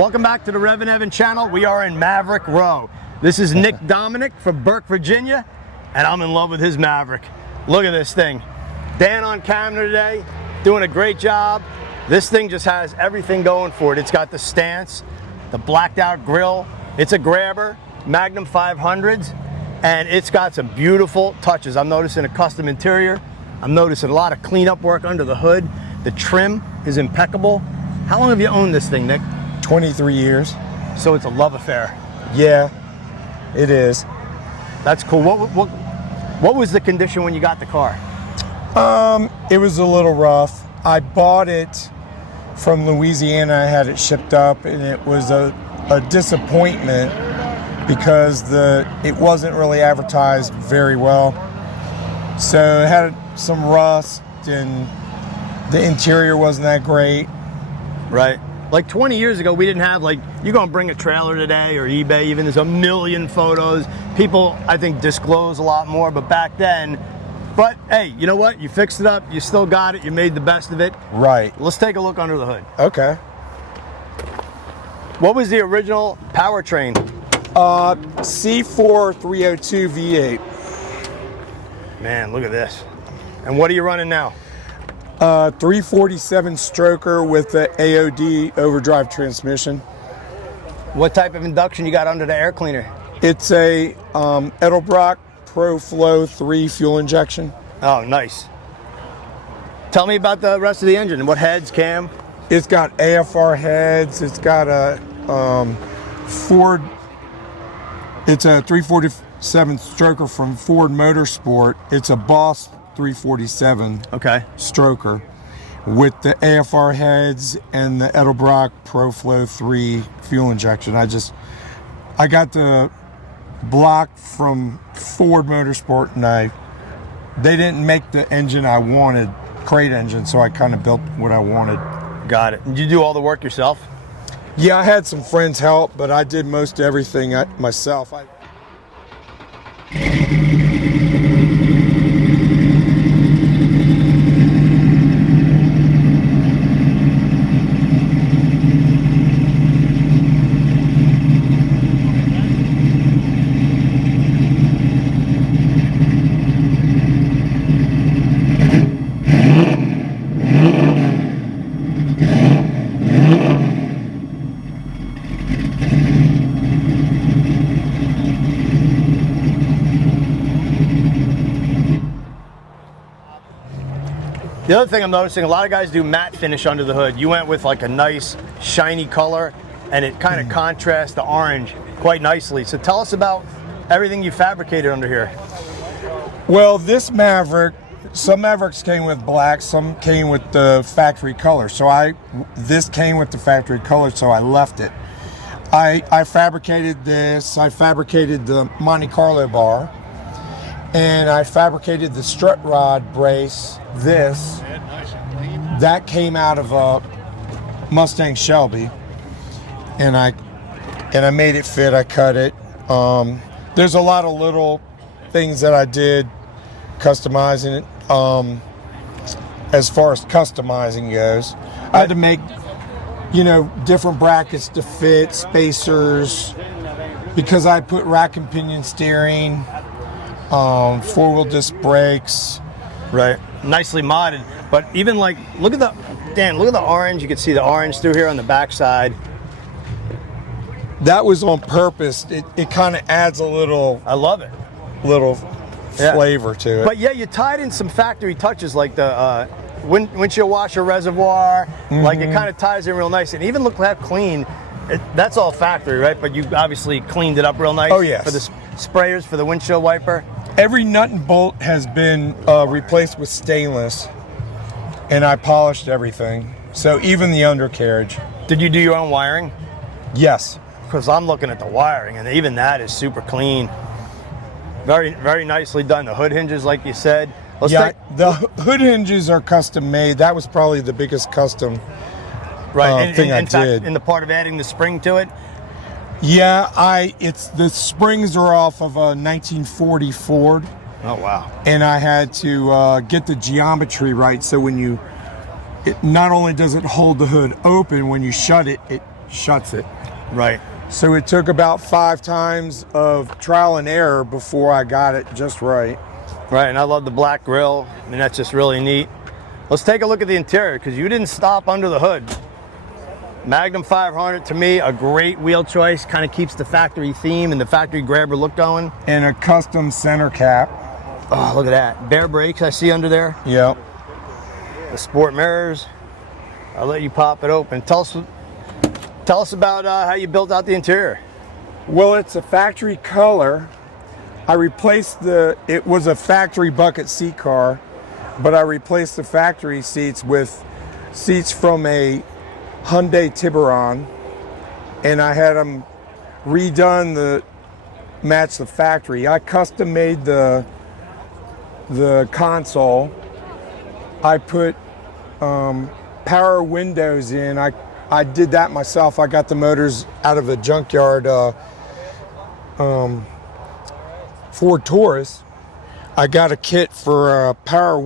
Welcome back to the REVan channel. We are in Maverick Row. This is Nick Dominic from Burke, Virginia, and I'm in love with his Maverick. Look at this thing. Dan on camera today, doing a great job. This thing just has everything going for it. It's got the stance, the blacked out grille. It's a grabber, Magnum 500s, and it's got some beautiful touches. I'm noticing a custom interior. I'm noticing a lot of cleanup work under the hood. The trim is impeccable. How long have you owned this thing, Nick? 23 years. So it's a love affair. Yeah, it is. That's cool. What was the condition when you got the car? It was a little rough. I bought it from Louisiana. I had it shipped up, and it was a disappointment because it wasn't really advertised very well. So it had some rust, and the interior wasn't that great. Right. Like 20 years ago, we didn't have, like, you're going to bring a trailer today or eBay, even there's a million photos. People, I think, disclose a lot more, but back then, but hey, you know what? You fixed it up, you still got it, you made the best of it. Right. Let's take a look under the hood. Okay. What was the original powertrain? C4 302 V8. Man, look at this. And what are you running now? 347 stroker with the AOD overdrive transmission. What type of induction you got under the air cleaner? It's a Edelbrock Pro Flow 3 fuel injection. Oh, nice. Tell me about the rest of the engine. What heads, cam? It's got AFR heads. It's got a Ford. It's a 347 stroker from Ford Motorsport. It's a Boss 347 stroker with the AFR heads and the Edelbrock Pro Flow 3 fuel injection. I got the block from Ford Motorsport, and they didn't make the engine I wanted, crate engine, so I kind of built what I wanted. Got it. Did you do all the work yourself? Yeah, I had some friends help, but I did most everything myself. The other thing I'm noticing, a lot of guys do matte finish under the hood. You went with like a nice shiny color, and it kind of contrasts the orange quite nicely. So tell us about everything you fabricated under here. Well, this Maverick, some Mavericks came with black, some came with the factory color. So this came with the factory color, so I left it. I fabricated this, I fabricated the Monte Carlo bar, and I fabricated the strut rod brace, this. That came out of a Mustang Shelby, and I made it fit, I cut it. There's a lot of little things that I did customizing it. As far as customizing goes, I had to make, different brackets to fit, spacers, because I put rack and pinion steering, four-wheel disc brakes. Right. Nicely modded. But even like, look at the orange. You can see the orange through here on the backside. That was on purpose. It kind of adds a little. I love it. Little flavor to it. But yeah, you tied in some factory touches like the windshield washer reservoir. Mm-hmm. Like it kind of ties in real nice. And even look how clean. That's all factory, right? But you obviously cleaned it up real nice. Oh, yes. For the sprayers, for the windshield wiper. Every nut and bolt has been replaced with stainless, and I polished everything. So even the undercarriage. Did you do your own wiring? Yes. Because I'm looking at the wiring, and even that is super clean. Very, very nicely done. The hood hinges, like you said. The hood hinges are custom made. That was probably the biggest custom thing I did. In the part of adding the spring to it? Yeah, the springs are off of a 1940 Ford. Oh, wow. And I had to get the geometry right, so when it not only does it hold the hood open, when you shut it, it shuts it. Right. So it took about 5 times of trial and error before I got it just right. Right, and I love the black grille. I mean, that's just really neat. Let's take a look at the interior, because you didn't stop under the hood. Magnum 500, to me, a great wheel choice. Kind of keeps the factory theme and the factory grabber look going. And a custom center cap. Oh, look at that. Bare brakes I see under there. Yep. The sport mirrors. I'll let you pop it open. Tell us about how you built out the interior. Well, it's a factory color. I replaced it was a factory bucket seat car, but I replaced the factory seats with seats from a Hyundai Tiburon, and I had them redone to match the factory. I custom made the console. I put power windows in. I did that myself. I got the motors out of a junkyard Ford Taurus. I got a kit for power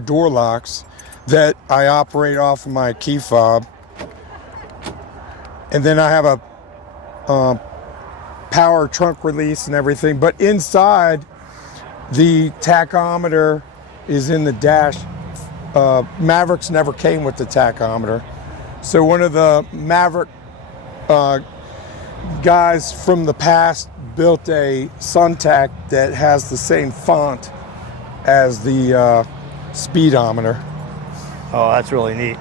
door locks that I operate off of my key fob. And then I have a power trunk release and everything. But inside, the tachometer is in the dash. Mavericks never came with the tachometer. So one of the Maverick guys from the past built a Suntac that has the same font as the speedometer. Oh, that's really neat.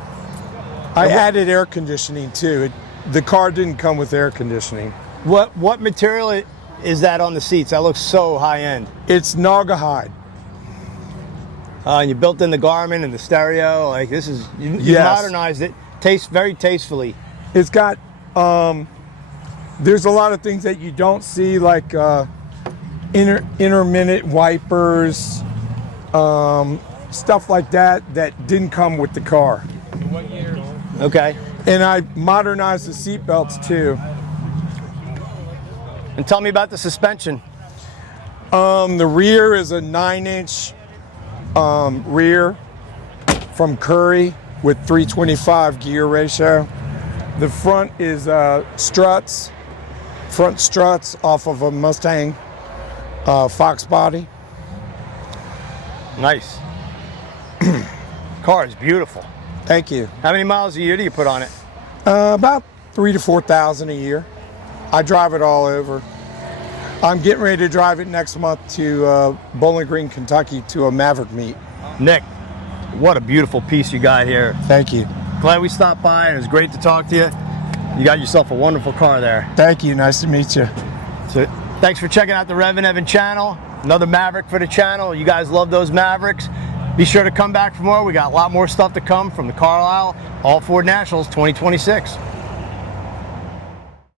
I added air conditioning too. The car didn't come with air conditioning. What material is that on the seats? That looks so high end. It's Naugahyde. And you built in the Garmin and the stereo. Like this is you Yes. modernized it. Tastes very tastefully. It's got there's a lot of things that you don't see, like intermittent wipers, stuff like that didn't come with the car. Okay. And I modernized the seat belts too. And tell me about the suspension. The rear is a 9-inch rear from Curry with 325 gear ratio. The front is front struts off of a Mustang Fox body. Nice. Car is beautiful. Thank you. How many miles a year do you put on it? About 3,000 to 4,000 a year. I drive it all over. I'm getting ready to drive it next month to Bowling Green, Kentucky, to a Maverick meet. Nick, what a beautiful piece you got here. Thank you. Glad we stopped by, and it was great to talk to you. You got yourself a wonderful car there. Thank you. Nice to meet you. So, thanks for checking out the REVan channel. Another Maverick for the channel. You guys love those Mavericks. Be sure to come back for more. We got a lot more stuff to come from the Carlisle All Ford Nationals 2026.